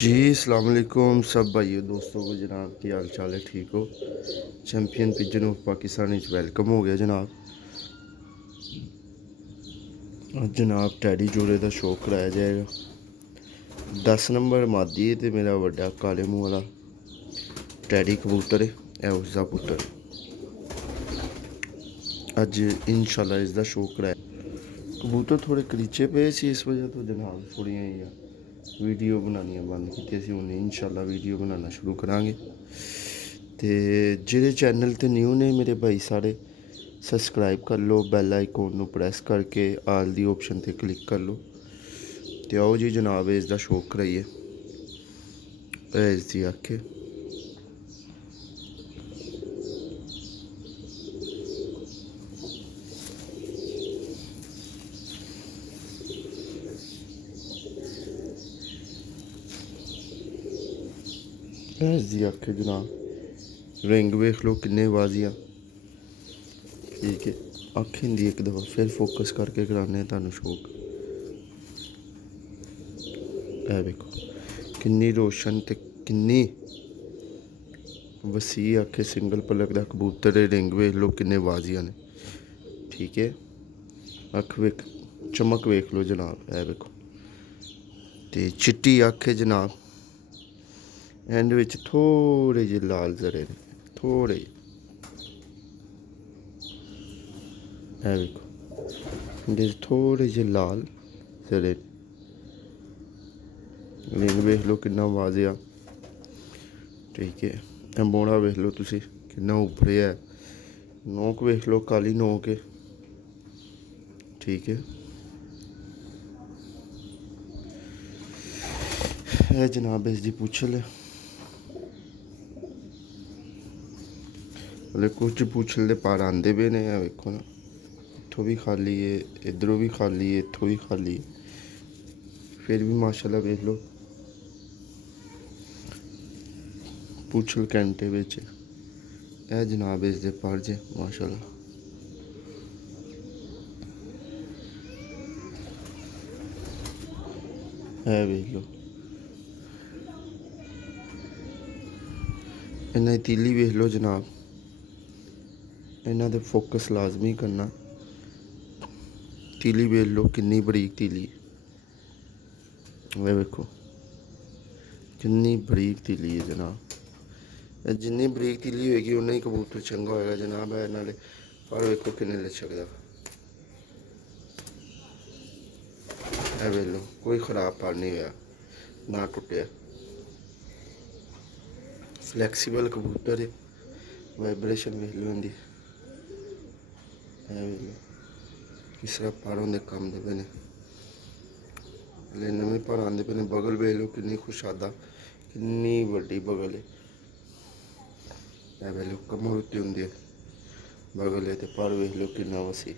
जी अस्सलाम वालेकुम सब भाइयों दोस्तों को जनाब की हाल चाल है। ठीक हो? Champion pigeon of Pakistan etch welcome हो गया जनाब। आज जनाब टैडी जोड़े का शौक कराया जाएगा। 10 नंबर मादी तो मेरा बड़ा काले मूँह वाला टैडी कबूतर है उसका पुत्र। अज इंशाल्लाह इसका शौक कराया। कबूतर थोड़े कलीचे पे सी इस वजह तो जनाब थोड़ियां वीडियो बनानियां बंद की सी। हूँ इंशाल्लाह वीडियो बनाना शुरू करांगे। तो जेह्ड़े चैनल ते न्यू ने मेरे भाई सारे सबसक्राइब कर लो, बैल आइकॉन नू प्रैस करके आल दी ऑप्शन ते क्लिक कर लो। तो आओ जी जनाब इसका शौक कराइए। इसकी आखे इसकी आखे जनाब रिंग वेख लो किन्ने वाजियां। ठीक है, अख हिंदी एक दफ़ा फिर फोकस करके कराने तुहानू शौक। ए वेखो किन्नी रोशन ते किन्नी वसी अख सिंगल पलक का कबूतर है। रिंग वेख लो किन्ने वाजियां ने। ठीक है, अख वेख चमक वेख लो जनाब। ए वेखो ते चिट्टी अख है जनाब। एंड विच थोड़े जे लाल जरे ने, थोड़े ए वेखो थोड़े जे लाल जरे। रिंग वेख लो किन्ना वाजिया। ठीक है, बोड़ा वेख लो तुसी किन्ना उभरे है। नोक वेख लो काली नोक है। ठीक है, है जनाब इसकी पुछल है। मतलब कुछ पुछल दे पर आंदे पे ने। वेखो ना इत्थों भी खाली है, इधरों भी खाली है, इत्थों भी खाली है। फिर भी माशाल्लाह वेख लो पुछल घंटे बिच है जनाब इसके पर जे माशाल्लाह। है वेख लो इन्ना तीली वेख लो जनाब। इन्हों दे फोकस लाजमी करना। तीली वेख लो किन्नी बरीक तीली है। वेखो किन्नी बरीक तीली है जनाब। जिन्नी बरीक तीली होएगी उन्ना ही कबूतर चंगा होएगा जनाब। है नाले पर वेखो किन्ने लचकदा है। वेख लो कोई खराब पर नहीं होया ना टुटिया। फ्लैक्सीबल कबूतर है। वाइब्रेशन वेख लो इनकी। वेख लो किस तरह पर होंदे कम दे पे ने। नमें पर आंदे पे ने। बगल वेख लो किन्नी खुशादा किन्नी वड्डी बगल है। वेख लो कमर उत्ते होंदी है बगल है। तो पर वेख लो किन्ना वसी।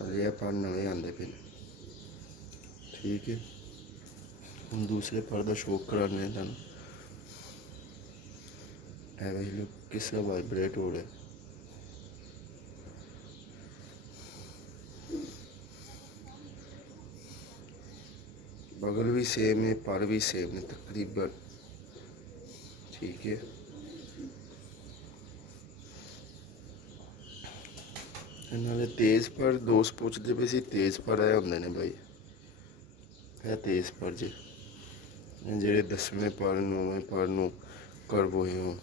हले पर नमें आंदे पे ने। ठीक है, हम दूसरे पर का शौक कराने तुहानू। वेख लो किस तरह वाइब्रेट हो रहा है। बगल भी सेम है, पर भी सेम है तकरीबन। ठीक है, नाले तेज़ पर दोस्त पूछते पे सी तेज़ पर आए होंगे ने भाई। है तेज़ पर जे जेह्ड़े 10वें पर 9वें पर नू कर बोए हो।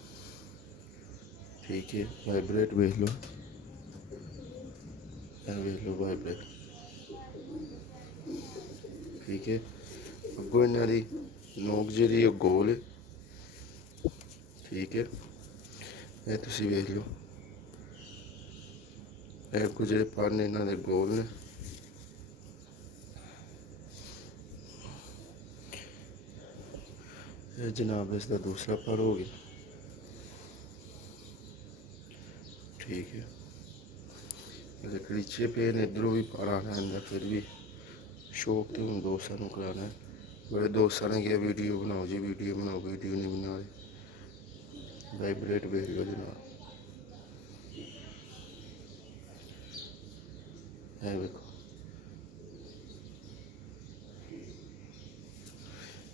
ठीक है, वाइब्रेट वेख लो। वेख लो वाइब्रेट। ठीक है, अगों इन्हों की नोक जी गोल है। ठीक है, ये तुसी वेख लो अगों जो पर ने इन्हों के गोल ने। जनाब इसका दूसरा पर हो गया। ठीक है, कलीचे पे ने इधरों भी पर आना है। फिर भी शौक तो हूँ दोस्तों को कराना है। बड़े दोस्तों ने कहा वीडियो बनाओ जी वीडियो बनाओ, वीडियो नहीं बना रहे। वाइब्रेट वेख लो जनाब। है वेखो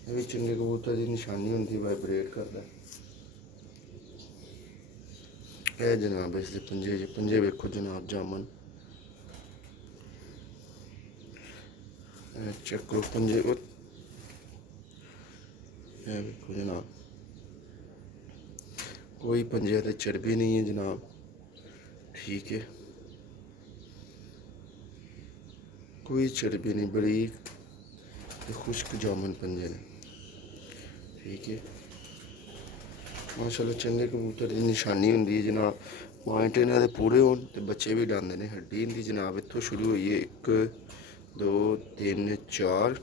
ਇਹ ਵੀ ਚੰਗੇ ਕਬੂਤਰ ਦੀ ਨਿਸ਼ਾਨੀ ਹੁੰਦੀ, ਵਾਈਬ੍ਰੇਟ ਕਰਦਾ। ਇਹ ਜਨਾਬ ਇਸ ਦੇ ਪੰਜੇ ਵੇਖੋ ਜਨਾਬ, ਜਾਮਨ चेक करो पंजे को, देखो जनाब कोई पंजे ते चर्बी नहीं है जनाब, ठीक है, कोई चर्बी नहीं, बरीक खुश्क जामन पंजे ने, ठीक है। माशाल्लाह चंगे कबूतर की निशानी होंगी है जनाब। पॉइंट इन्हों के पूरे हो तो बच्चे भी डांदे ने। हड्डी इनकी जनाब इतों शुरू हुई है, 1 2 3 4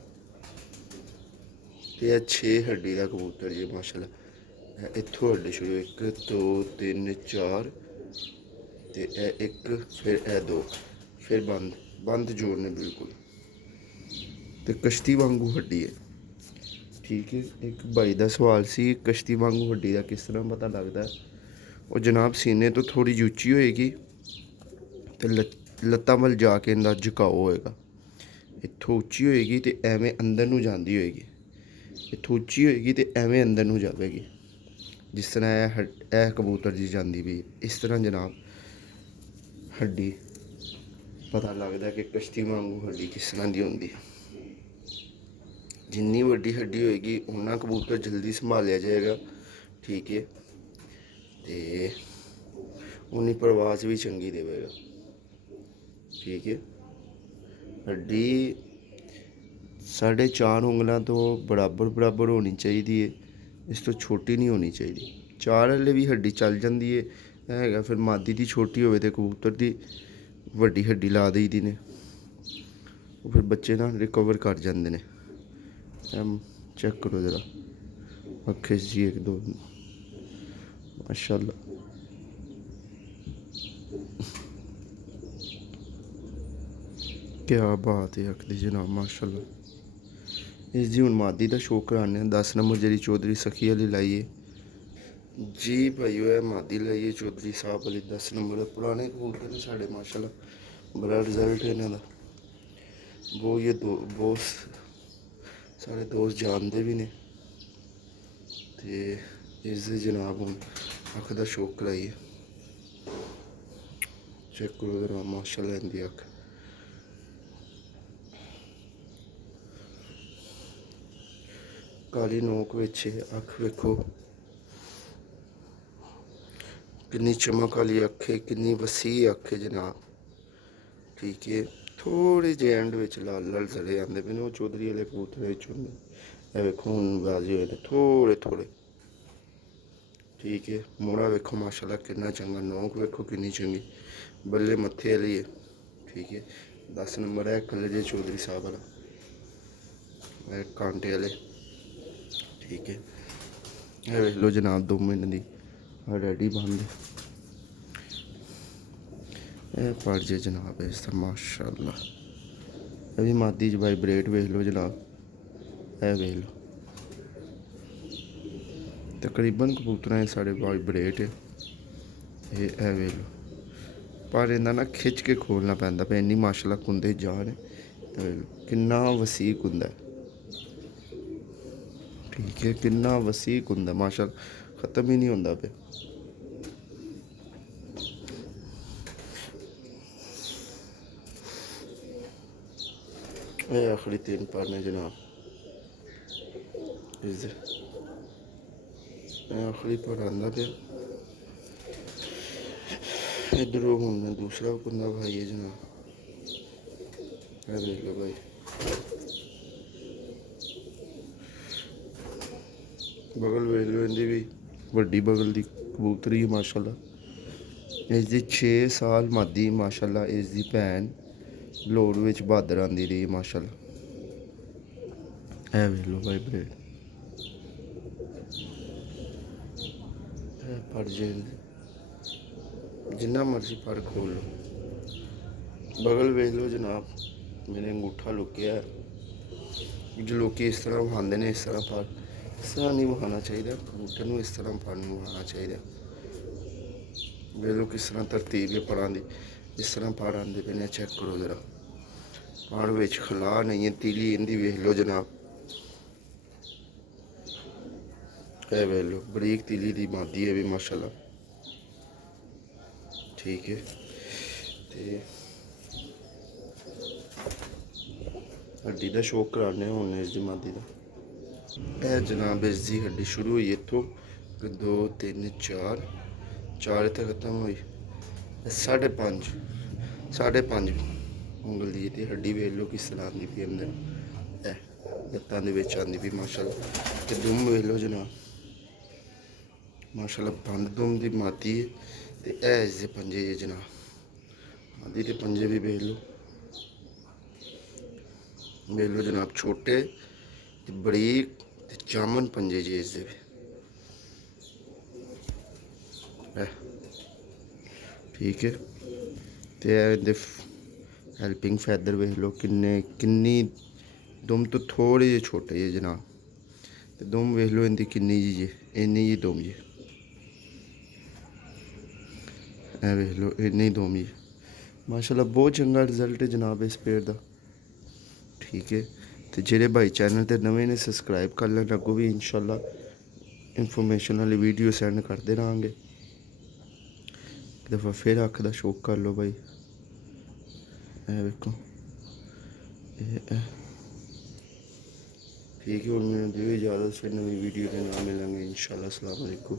ते 6 हड्डी का कबूतर जी माशाल्लाह। इतों हड्डी शुरू 1 2 3 4 ते 1 फिर 2 फिर बंद जोड़ने बिल्कुल, तो कश्ती वांगू हड्डी है, ठीक है। एक भाई का सवाल सी कश्ती वांगू हड्डी का किस तरह पता लगता है। और जनाब सीने तो थोड़ी उच्ची होएगी तो लत्तां वल जाके इनका झुकाव होएगा। इत्थों उच्ची होएगी तो एवें अंदर नूं जांदी होएगी, इत्थों उच्ची होएगी तो एवें अंदर नूं जाएगी, जिस तरह यह कबूतर जी जाती भी इस तरह जनाब हड्डी पता लगता है कि कश्ती वांगू हड्डी किस तरह की होंदी है। जिन्नी वड्डी हड्डी होएगी उन्ना कबूतर जल्दी संभालिया जाएगा, ठीक है, तो उन्नी परवाज भी चंगी देगा, ठीक है। हड्डी 4.5 उंगलों तो बराबर होनी चाहिए है, इस तो छोटी नहीं होनी चाहिए। 4 वाले भी हड्डी चल जाती है, फिर मादी की छोटी हो तो कबूतर की वड्डी हड्डी ला दी दी ने, फिर बच्चे ना रिकवर कर जाते हैं। चेक करो जरा अखे जी 1 2 माशाल्लाह। क्या बात है अखदी जनाब माशाल्लाह। इस जी हूँ मादी का शो कराने 10 नंबर जी चौधरी सखी वाली लाइए जी भाईओ, है मादी लाइए चौधरी साहब वाली 10 नंबर। पुराने कबूतर ने साढ़े माशाल्लाह, बड़ा रिजल्ट है इन्हों का। वो ये बहुत सारे दोस्त जानते भी ने। तो इस जनाब हूँ अख का शौक कराइए, चेक करो जनाब माशाल्लाह इनकी अख। काली नोक विच अख वेखो कितनी चमक वाली अख है, कितनी वसी अख है जनाब, ठीक है। थोड़े जे एंड विच लाल लाल जरे आते पे वो चौधरी वाले कबूतर होंगे, वेखो हूँ बाजी हुए थोड़े थोड़े, ठीक है। मोड़ा वेखो माशाल्लाह कितना चंगा, नोक वेखो कितनी चंगी, बल्ले मत्थे वाली है, ठीक है। 10 नंबर है कल जे चौधरी साहब वाला कांटे वाले, ठीक है। ये वेख लो जनाब 2 महीने की रेडी बंद पड़ जे जनाब इसका माशाल्लाह। अभी मादी च वाइब्रेट वेख लो जनाब, है वेख लो तकरीबन कबूतर साढ़े वाइब्रेट है, ये वेख लो। पर इन्हें ना खिंच के खोलना पैंदा पे, इन्नी माशाल्लाह कुंदे जान है, किन्ना वसी कुंदा है, ठीक है, किन्ना वसी कुंदा माशाल्लाह, ख़त्म ही नहीं होंदा पे। ये आखिरी 3 पाने जनाब, इस आखिरी पर आंदा पे। इधर हूँ मैं दूसरा कुंदा भाई है जनाब, देख लो भाई बगल वेख लो, इनकी भी वड्डी बगल की कबूतरी है माशाल्लाह। इसकी 6 साल मादी माशाल्लाह, इसकी भैन लोड़ विच बहादर आती रही माशाल्लाह। है वेख लो वाइब्रेट पड़ जाए, जिन्ना मर्जी पर खोल लो। बगल वेख लो जनाब, मेरे अंगूठा लुकिया है, जो लोग इस तरह वहाते हैं, इस तरह पर इस तरह नहीं वहाना चाहिए, कबूतर को इस तरह पर नहीं वहाना चाहिए। वेख लो किस तरह तरतीब है पड़ा की, इस तरह पड़ आते पे ने, चेक करो जरा पड़ विच खला नहीं है, तीली इनकी वेख लो जनाब, है वे लो बरीक तिली दी मादी है भी माशाल्लाह। ठीक है ते हड्डी का शौक कराने हुने इस दी मादी का। यह जनाब इसकी हड्डी शुरू हुई इतों 2 3 4 4 इतने खत्म हुई 5.5 उंगल की तो हड्डी वेख लो किस तरह आती पी अंदर लत्तां दे विच आंदी पई माशाल्लाह। ते दुम वेख लो जनाब माशाल्लाह बंद दुम दी मादी है ते इसदे पंजे है जनाब। मादी के पंजे भी वेख लो जनाब छोटे ते बरीक ते जामन पंजे जी इसदे भी ठीक है। तो इहदे हेल्पिंग फैदर वेख लो किन्नी दुम तो थोड़े जे छोटे जे जनाब। तो दुम वेख लो इनकी किन्नी जी जे इन्नी जी दुम जी वेख लो इन्नी दुम जी माशाल्लाह। बहुत चंगा रिजल्ट है जनाब इस पेड़ का। ठीक है तो जेह्ड़े भाई चैनल ते नवे ने सबसक्राइब कर लैन अग्गों भी इंशाल्लाह इंफॉर्मेशन वाली वीडियो सेंड करते रहांगे। एक दफ़ा फिर अक्ख दा शौक कर लो भाई वेखो ठीक है। और मैंने दियो इजाज़त फिर नवी वीडियो के नाम मिलेंगे इंशाल्लाह। अस्सलाम वालेकुम।